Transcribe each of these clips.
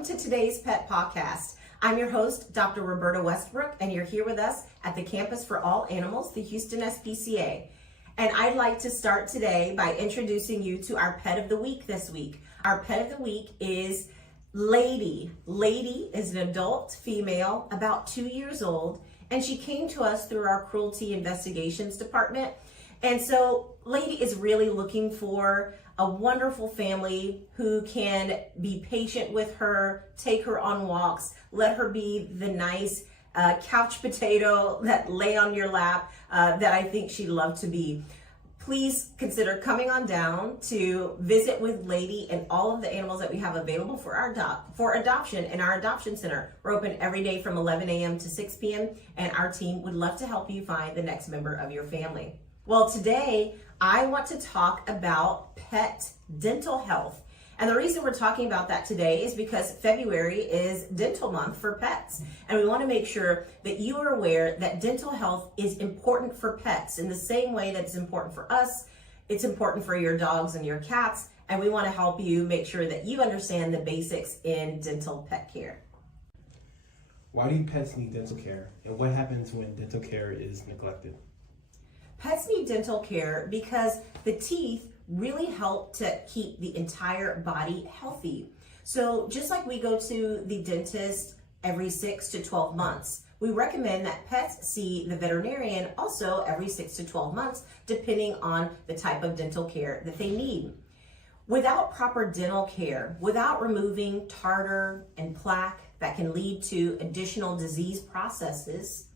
welcome to today's Pet Pawcast. I'm your host, Dr. Roberta Westbrook, and you're here with us at the Campus for All Animals, the Houston SPCA. And I'd like to start today by introducing you to our Pet of the Week this week. Our Pet of the Week is Lady. Lady is an adult female, about 2 years old, and she came to us through our Cruelty Investigations Department. And so Lady is really looking for a wonderful family who can be patient with her, take her on walks, let her be the nice couch potato that lay on your lap that I think she'd love to be. Please consider coming on down to visit with Lady and all of the animals that we have available for adoption in our adoption center. We're open every day from 11 a.m. to 6 p.m. and our team would love to help you find the next member of your family. Well, today I want to talk about pet dental health. And the reason we're talking about that today is because February is dental month for pets. And we want to make sure that you are aware that dental health is important for pets in the same way that it's important for us. It's important for your dogs and your cats. And we want to help you make sure that you understand the basics in dental pet care. Why do pets need dental care? And what happens when dental care is neglected? Pets need dental care because the teeth really help to keep the entire body healthy. So just like we go to the dentist every 6 to 12 months, we recommend that pets see the veterinarian also every 6 to 12 months, depending on the type of dental care that they need. Without proper dental care, without removing tartar and plaque that can lead to additional disease processes,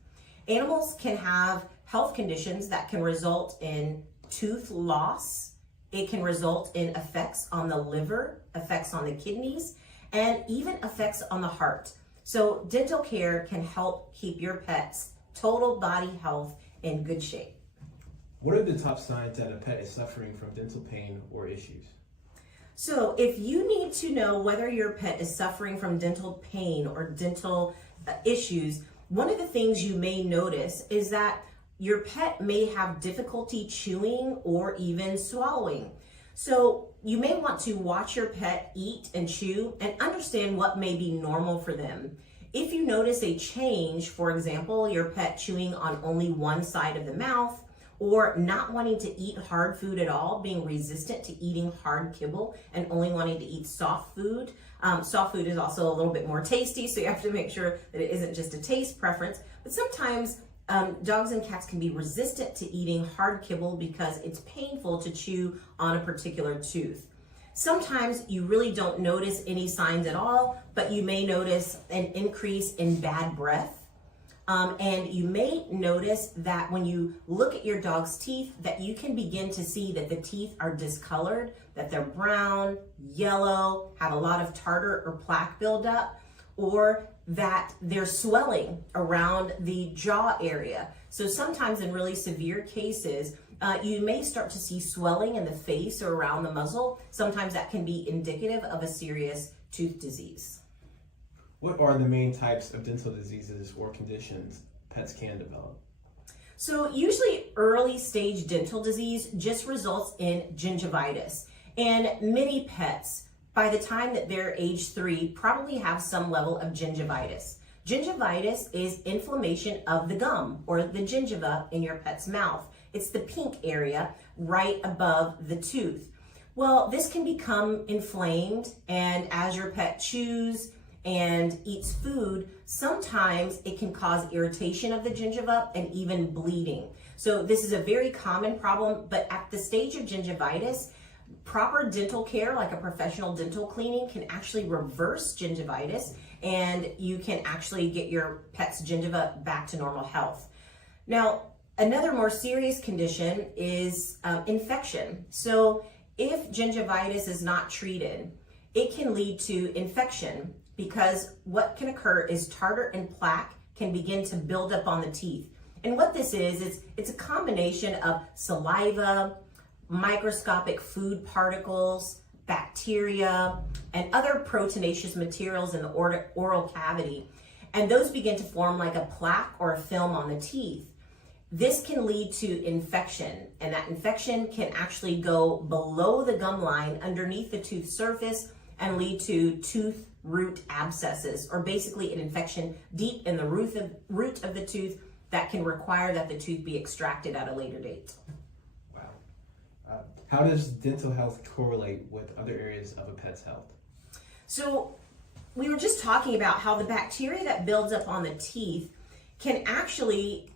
animals can have health conditions that can result in tooth loss. It can result in effects on the liver, effects on the kidneys, and even effects on the heart. So dental care can help keep your pet's total body health in good shape. What are the top signs that a pet is suffering from dental pain or issues? So if you need to know whether your pet is suffering from dental pain or dental issues, one of the things you may notice is that your pet may have difficulty chewing or even swallowing. So you may want to watch your pet eat and chew and understand what may be normal for them. If you notice a change, for example, your pet chewing on only one side of the mouth or not wanting to eat hard food at all, being resistant to eating hard kibble and only wanting to eat soft food. Soft food is also a little bit more tasty, so you have to make sure that it isn't just a taste preference. But sometimes dogs and cats can be resistant to eating hard kibble because it's painful to chew on a particular tooth. Sometimes you really don't notice any signs at all, but you may notice an increase in bad breath. And you may notice that when you look at your dog's teeth, that you can begin to see that the teeth are discolored, that they're brown, yellow, have a lot of tartar or plaque buildup, or that they're swelling around the jaw area. So sometimes in really severe cases, you may start to see swelling in the face or around the muzzle. Sometimes that can be indicative of a serious tooth disease. What are the main types of dental diseases or conditions pets can develop? So usually early stage dental disease just results in gingivitis. And many pets, by the time that they're age 3, probably have some level of gingivitis. Gingivitis is inflammation of the gum or the gingiva in your pet's mouth. It's the pink area right above the tooth. Well, this can become inflamed, and as your pet chews and eats food, sometimes it can cause irritation of the gingiva and even bleeding. So this is a very common problem, but at the stage of gingivitis, proper dental care, like a professional dental cleaning, can actually reverse gingivitis, and you can actually get your pet's gingiva back to normal health. Now, another more serious condition is infection. So if gingivitis is not treated, it can lead to infection, because what can occur is tartar and plaque can begin to build up on the teeth. And what this is, it's a combination of saliva, microscopic food particles, bacteria, and other proteinaceous materials in the oral cavity. And those begin to form like a plaque or a film on the teeth. This can lead to infection, and that infection can actually go below the gum line underneath the tooth surface and lead to tooth root abscesses, or basically an infection deep in the root of the tooth that can require that the tooth be extracted at a later date. Wow. How does dental health correlate with other areas of a pet's health? So we were just talking about how the bacteria that builds up on the teeth can actually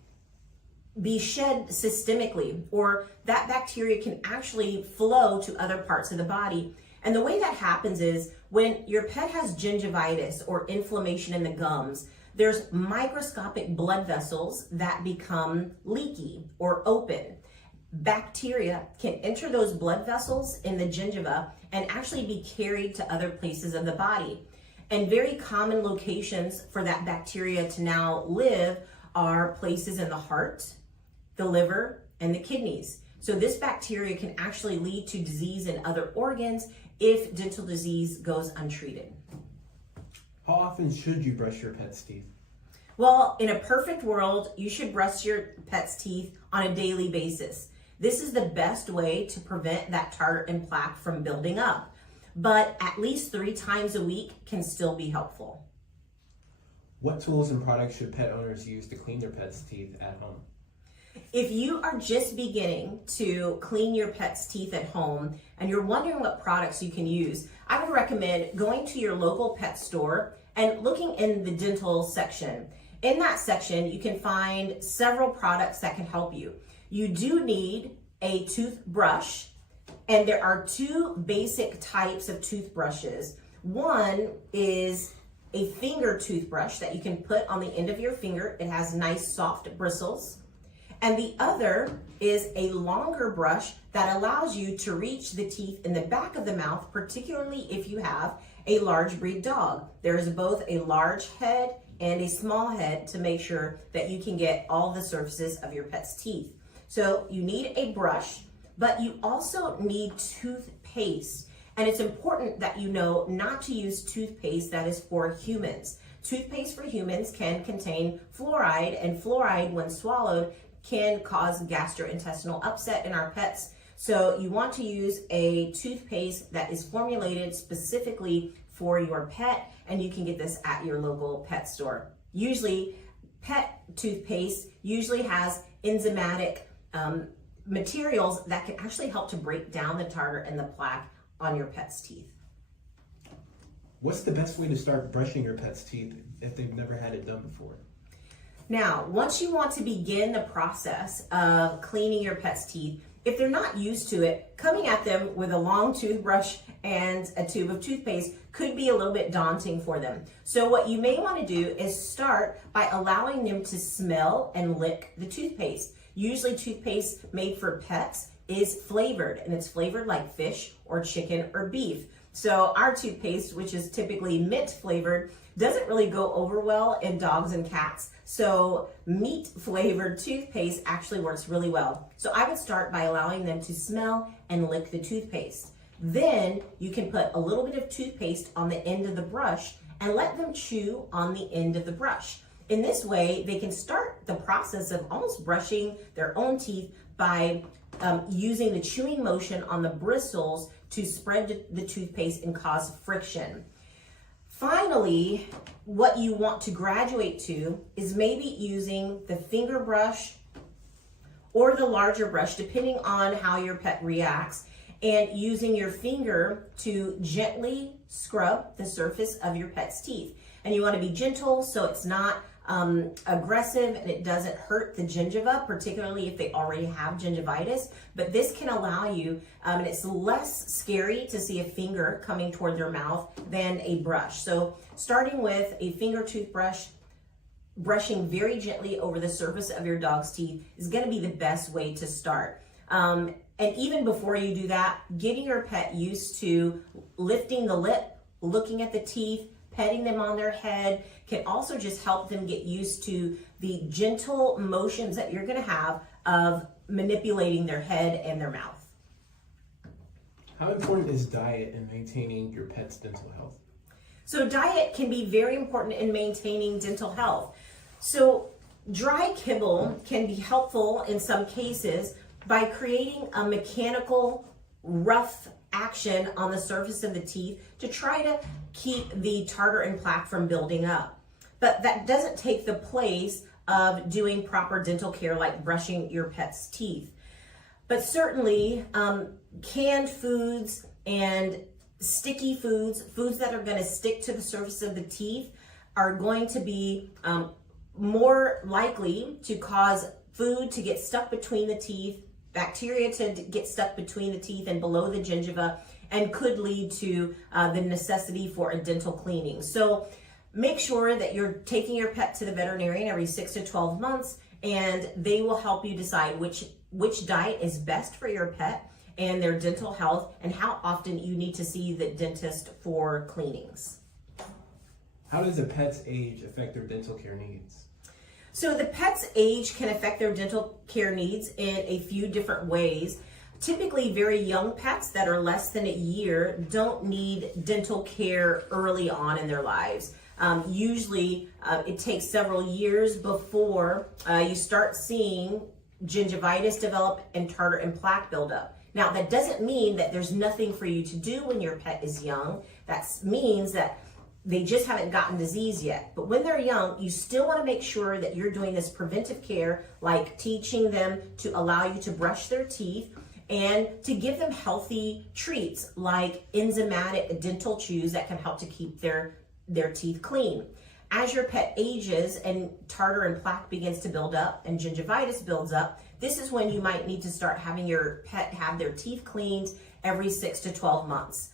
be shed systemically, or that bacteria can actually flow to other parts of the body. And the way that happens is when your pet has gingivitis or inflammation in the gums, there's microscopic blood vessels that become leaky or open. Bacteria can enter those blood vessels in the gingiva and actually be carried to other places of the body. And very common locations for that bacteria to now live are places in the heart, the liver, and the kidneys. So this bacteria can actually lead to disease in other organs if dental disease goes untreated. How often should you brush your pet's teeth? Well, in a perfect world, you should brush your pet's teeth on a daily basis. This is the best way to prevent that tartar and plaque from building up. But at least 3 times a week can still be helpful. What tools and products should pet owners use to clean their pet's teeth at home? If you are just beginning to clean your pet's teeth at home and you're wondering what products you can use, I would recommend going to your local pet store and looking in the dental section. In that section, you can find several products that can help you. You do need a toothbrush, and there are 2 basic types of toothbrushes. One is a finger toothbrush that you can put on the end of your finger. It has nice soft bristles. And the other is a longer brush that allows you to reach the teeth in the back of the mouth, particularly if you have a large breed dog. There is both a large head and a small head to make sure that you can get all the surfaces of your pet's teeth. So you need a brush, but you also need toothpaste. And it's important that you know not to use toothpaste that is for humans. Toothpaste for humans can contain fluoride, and fluoride, when swallowed, can cause gastrointestinal upset in our pets. So you want to use a toothpaste that is formulated specifically for your pet, and you can get this at your local pet store. Usually, pet toothpaste usually has enzymatic materials that can actually help to break down the tartar and the plaque on your pet's teeth. What's the best way to start brushing your pet's teeth if they've never had it done before? Now, once you want to begin the process of cleaning your pet's teeth, if they're not used to it, coming at them with a long toothbrush and a tube of toothpaste could be a little bit daunting for them. So what you may want to do is start by allowing them to smell and lick the toothpaste. Usually toothpaste made for pets is flavored, and it's flavored like fish or chicken or beef. So our toothpaste, which is typically mint flavored, doesn't really go over well in dogs and cats. So meat flavored toothpaste actually works really well. So I would start by allowing them to smell and lick the toothpaste. Then you can put a little bit of toothpaste on the end of the brush and let them chew on the end of the brush. In this way, they can start the process of almost brushing their own teeth by using the chewing motion on the bristles to spread the toothpaste and cause friction. Finally, what you want to graduate to is maybe using the finger brush or the larger brush, depending on how your pet reacts, and using your finger to gently scrub the surface of your pet's teeth. And you want to be gentle so it's not aggressive and it doesn't hurt the gingiva, particularly if they already have gingivitis. But this can allow you, and it's less scary to see a finger coming toward their mouth than a brush. So starting with a finger toothbrush, brushing very gently over the surface of your dog's teeth is going to be the best way to start. And even before you do that, getting your pet used to lifting the lip, looking at the teeth, petting them on their head can also just help them get used to the gentle motions that you're going to have of manipulating their head and their mouth. How important is diet in maintaining your pet's dental health? So diet can be very important in maintaining dental health. So dry kibble can be helpful in some cases by creating a mechanical, rough action on the surface of the teeth to try to keep the tartar and plaque from building up. But that doesn't take the place of doing proper dental care like brushing your pet's teeth. But certainly canned foods and sticky foods, foods that are going to stick to the surface of the teeth, are going to be more likely to cause food to get stuck between the teeth, bacteria to get stuck between the teeth and below the gingiva, and could lead to the necessity for a dental cleaning. So make sure that you're taking your pet to the veterinarian every 6 to 12 months, and they will help you decide which diet is best for your pet and their dental health, and how often you need to see the dentist for cleanings. How does a pet's age affect their dental care needs? So the pet's age can affect their dental care needs in a few different ways. Typically, very young pets that are less than a year don't need dental care early on in their lives. Usually, it takes several years before you start seeing gingivitis develop and tartar and plaque buildup. Now, that doesn't mean that there's nothing for you to do when your pet is young. That means that they just haven't gotten disease yet. But when they're young, you still want to make sure that you're doing this preventive care, like teaching them to allow you to brush their teeth and to give them healthy treats like enzymatic dental chews that can help to keep their teeth clean. As your pet ages and tartar and plaque begins to build up and gingivitis builds up, this is when you might need to start having your pet have their teeth cleaned every 6 to 12 months.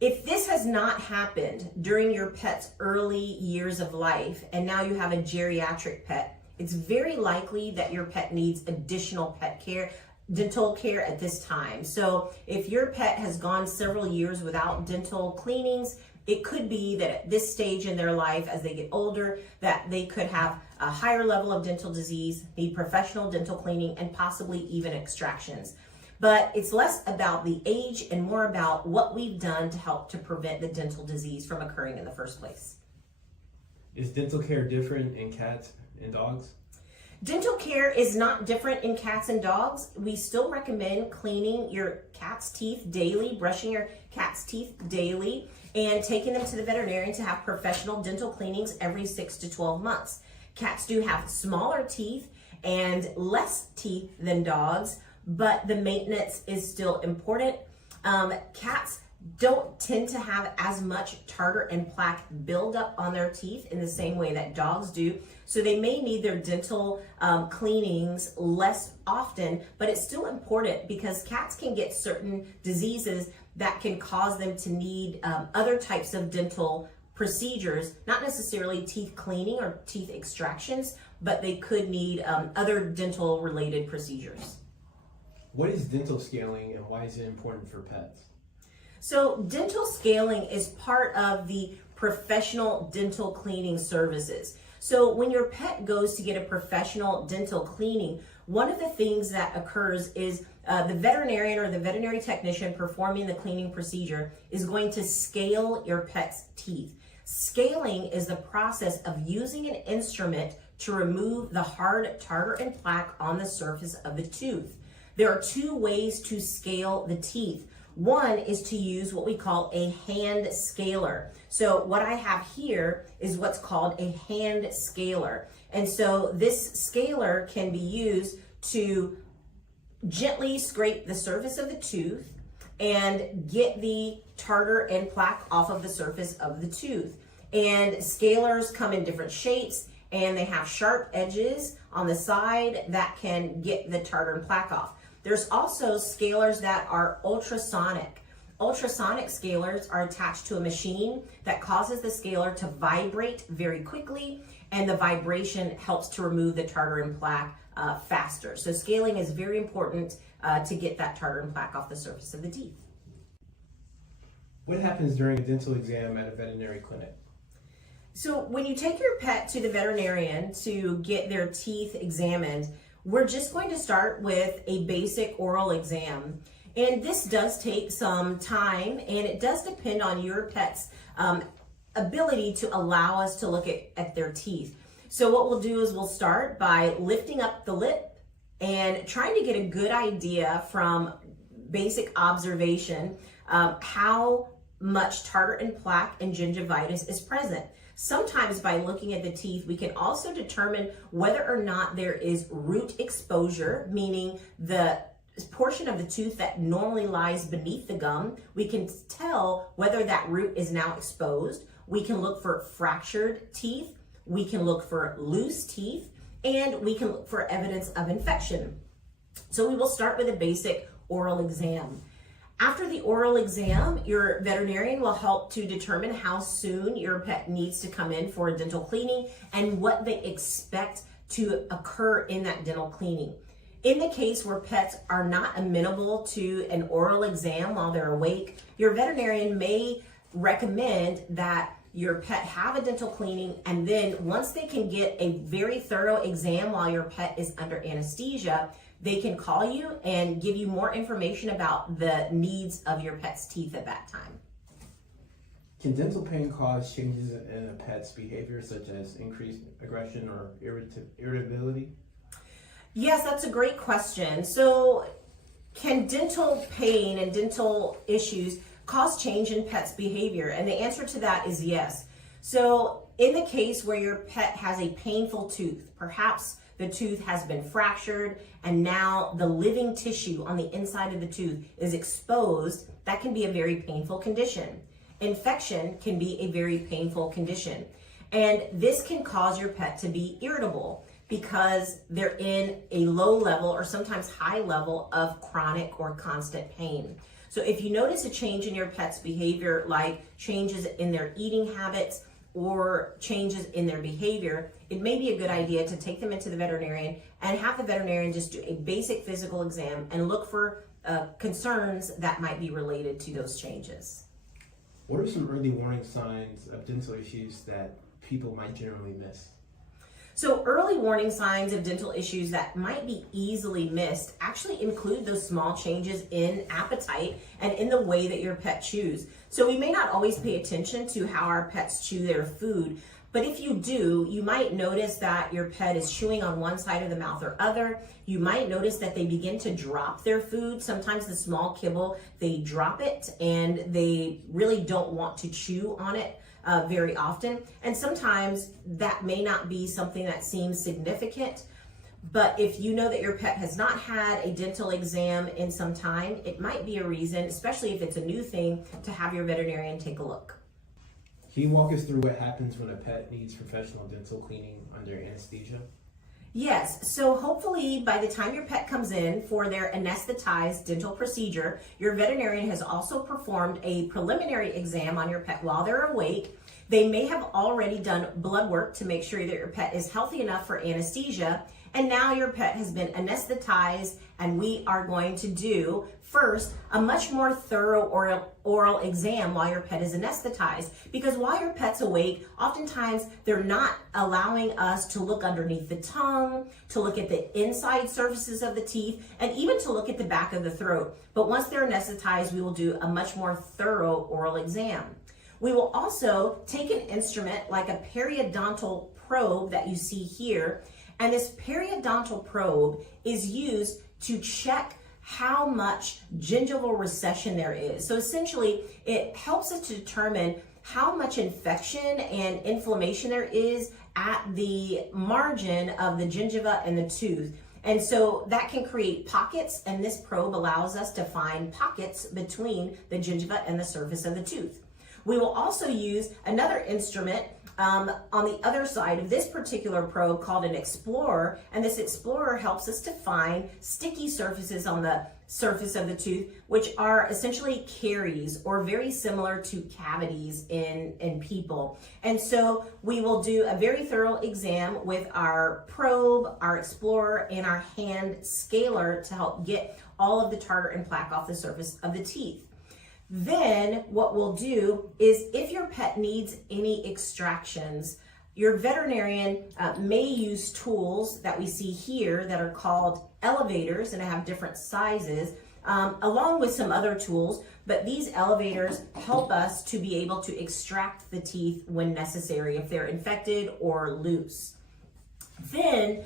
If this has not happened during your pet's early years of life, and now you have a geriatric pet, it's very likely that your pet needs additional pet care, dental care at this time. So if your pet has gone several years without dental cleanings, it could be that at this stage in their life, as they get older, that they could have a higher level of dental disease, need professional dental cleaning, and possibly even extractions. But it's less about the age and more about what we've done to help to prevent the dental disease from occurring in the first place. Is dental care different in cats and dogs? Dental care is not different in cats and dogs. We still recommend cleaning your cat's teeth daily, brushing your cat's teeth daily, and taking them to the veterinarian to have professional dental cleanings every 6 to 12 months. Cats do have smaller teeth and less teeth than dogs, but the maintenance is still important. Cats don't tend to have as much tartar and plaque buildup on their teeth in the same way that dogs do. So they may need their dental cleanings less often, but it's still important because cats can get certain diseases that can cause them to need other types of dental procedures, not necessarily teeth cleaning or teeth extractions, but they could need other dental related procedures. What is dental scaling and why is it important for pets? So dental scaling is part of the professional dental cleaning services. So when your pet goes to get a professional dental cleaning, one of the things that occurs is the veterinarian or the veterinary technician performing the cleaning procedure is going to scale your pet's teeth. Scaling is the process of using an instrument to remove the hard tartar and plaque on the surface of the tooth. There are two ways to scale the teeth. One is to use what we call a hand scaler. So what I have here is what's called a hand scaler. And so this scaler can be used to gently scrape the surface of the tooth and get the tartar and plaque off of the surface of the tooth. And scalers come in different shapes and they have sharp edges on the side that can get the tartar and plaque off. There's also scalers that are ultrasonic. Ultrasonic scalers are attached to a machine that causes the scaler to vibrate very quickly, and the vibration helps to remove the tartar and plaque faster. So scaling is very important to get that tartar and plaque off the surface of the teeth. What happens during a dental exam at a veterinary clinic? So when you take your pet to the veterinarian to get their teeth examined, we're just going to start with a basic oral exam. And this does take some time, and it does depend on your pet's ability to allow us to look at their teeth. So what we'll do is we'll start by lifting up the lip and trying to get a good idea from basic observation of how much tartar and plaque and gingivitis is present. Sometimes by looking at the teeth, we can also determine whether or not there is root exposure, meaning the portion of the tooth that normally lies beneath the gum. We can tell whether that root is now exposed. We can look for fractured teeth. We can look for loose teeth, and we can look for evidence of infection. So we will start with a basic oral exam. After the oral exam, your veterinarian will help to determine how soon your pet needs to come in for a dental cleaning and what they expect to occur in that dental cleaning. In the case where pets are not amenable to an oral exam while they're awake, your veterinarian may recommend that your pet have a dental cleaning, and then once they can get a very thorough exam while your pet is under anesthesia, they can call you and give you more information about the needs of your pet's teeth at that time. Can dental pain cause changes in a pet's behavior, such as increased aggression or irritability? Yes, that's a great question. So can dental pain and dental issues cause change in pets' behavior? And the answer to that is yes. So in the case where your pet has a painful tooth, perhaps the tooth has been fractured and now the living tissue on the inside of the tooth is exposed, that can be a very painful condition. Infection can be a very painful condition. And this can cause your pet to be irritable because they're in a low level or sometimes high level of chronic or constant pain. So if you notice a change in your pet's behavior, like changes in their eating habits or changes in their behavior, it may be a good idea to take them into the veterinarian and have the veterinarian just do a basic physical exam and look for concerns that might be related to those changes. What are some early warning signs of dental issues that people might generally miss? So early warning signs of dental issues that might be easily missed actually include those small changes in appetite and in the way that your pet chews. So we may not always pay attention to how our pets chew their food, but if you do, you might notice that your pet is chewing on one side of the mouth or other. You might notice that they begin to drop their food. Sometimes the small kibble, they drop it and they really don't want to chew on it very often. And sometimes that may not be something that seems significant, but if you know that your pet has not had a dental exam in some time, it might be a reason, especially if it's a new thing, to have your veterinarian take a look. Can you walk us through what happens when a pet needs professional dental cleaning under anesthesia? Yes, so hopefully by the time your pet comes in for their anesthetized dental procedure, your veterinarian has also performed a preliminary exam on your pet while they're awake. They may have already done blood work to make sure that your pet is healthy enough for anesthesia, and now your pet has been anesthetized, and we are going to do first a much more thorough oral exam while your pet is anesthetized, because while your pet's awake, oftentimes they're not allowing us to look underneath the tongue, to look at the inside surfaces of the teeth, and even to look at the back of the throat. But once they're anesthetized, we will do a much more thorough oral exam. We will also take an instrument like a periodontal probe that you see here, and this periodontal probe is used to check how much gingival recession there is. So essentially, it helps us to determine how much infection and inflammation there is at the margin of the gingiva and the tooth. And so that can create pockets, and this probe allows us to find pockets between the gingiva and the surface of the tooth. We will also use another instrument on the other side of this particular probe called an explorer, and this explorer helps us to find sticky surfaces on the surface of the tooth, which are essentially caries or very similar to cavities in people. And so we will do a very thorough exam with our probe, our explorer, and our hand scaler to help get all of the tartar and plaque off the surface of the teeth. Then what we'll do is, if your pet needs any extractions, your veterinarian may use tools that we see here that are called elevators, and have different sizes, along with some other tools, but these elevators help us to be able to extract the teeth when necessary if they're infected or loose. Then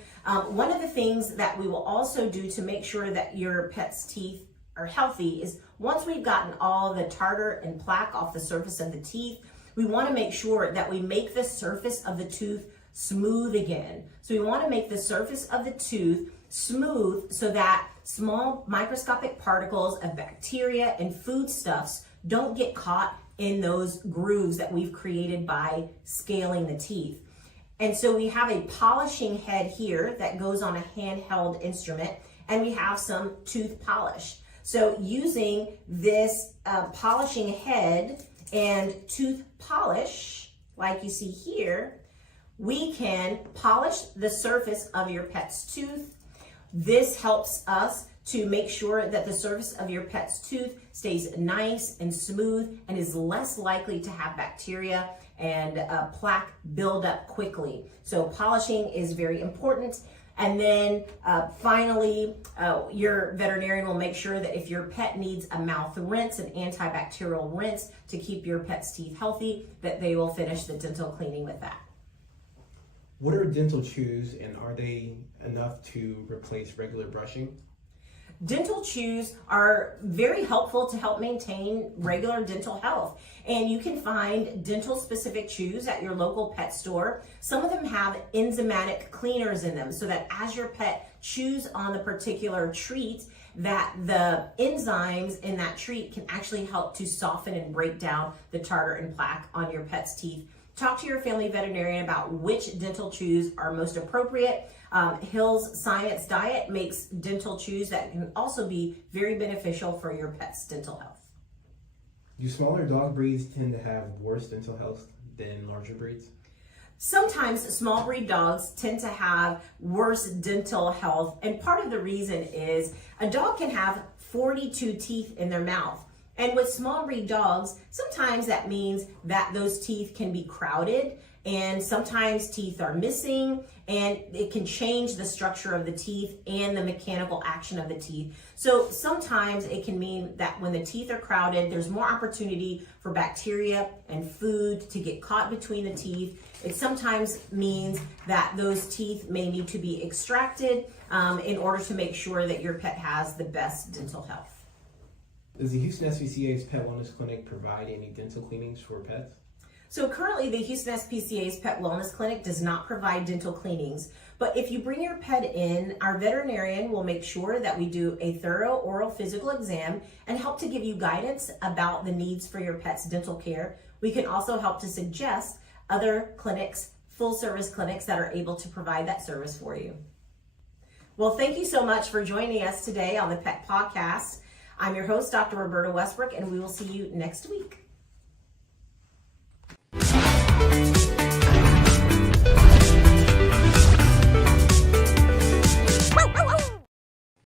one of the things that we will also do to make sure that your pet's teeth are healthy is once we've gotten all the tartar and plaque off the surface of the teeth, we want to make sure that we make the surface of the tooth smooth again. So we want to make the surface of the tooth smooth so that small microscopic particles of bacteria and foodstuffs don't get caught in those grooves that we've created by scaling the teeth. And so we have a polishing head here that goes on a handheld instrument, and we have some tooth polish. So using this polishing head and tooth polish, like you see here, we can polish the surface of your pet's tooth. This helps us to make sure that the surface of your pet's tooth stays nice and smooth and is less likely to have bacteria and plaque build up quickly. So polishing is very important. And then finally, your veterinarian will make sure that if your pet needs a mouth rinse, an antibacterial rinse to keep your pet's teeth healthy, that they will finish the dental cleaning with that. What are dental chews, and are they enough to replace regular brushing? Dental chews are very helpful to help maintain regular dental health. And you can find dental specific chews at your local pet store. Some of them have enzymatic cleaners in them so that as your pet chews on the particular treat, that the enzymes in that treat can actually help to soften and break down the tartar and plaque on your pet's teeth. Talk to your family veterinarian about which dental chews are most appropriate. Hill's Science Diet makes dental chews that can also be very beneficial for your pet's dental health. Do smaller dog breeds tend to have worse dental health than larger breeds? Sometimes small breed dogs tend to have worse dental health, and part of the reason is a dog can have 42 teeth in their mouth. And with small breed dogs, sometimes that means that those teeth can be crowded, and sometimes teeth are missing, and it can change the structure of the teeth and the mechanical action of the teeth. So sometimes it can mean that when the teeth are crowded, there's more opportunity for bacteria and food to get caught between the teeth. It sometimes means that those teeth may need to be extracted in order to make sure that your pet has the best dental health. Does the Houston SPCA's Pet Wellness Clinic provide any dental cleanings for pets? So currently the Houston SPCA's Pet Wellness Clinic does not provide dental cleanings, but if you bring your pet in, our veterinarian will make sure that we do a thorough oral physical exam and help to give you guidance about the needs for your pet's dental care. We can also help to suggest other clinics, full service clinics that are able to provide that service for you. Well, thank you so much for joining us today on the Pet Pawcast. I'm your host, Dr. Roberta Westbrook, and we will see you next week.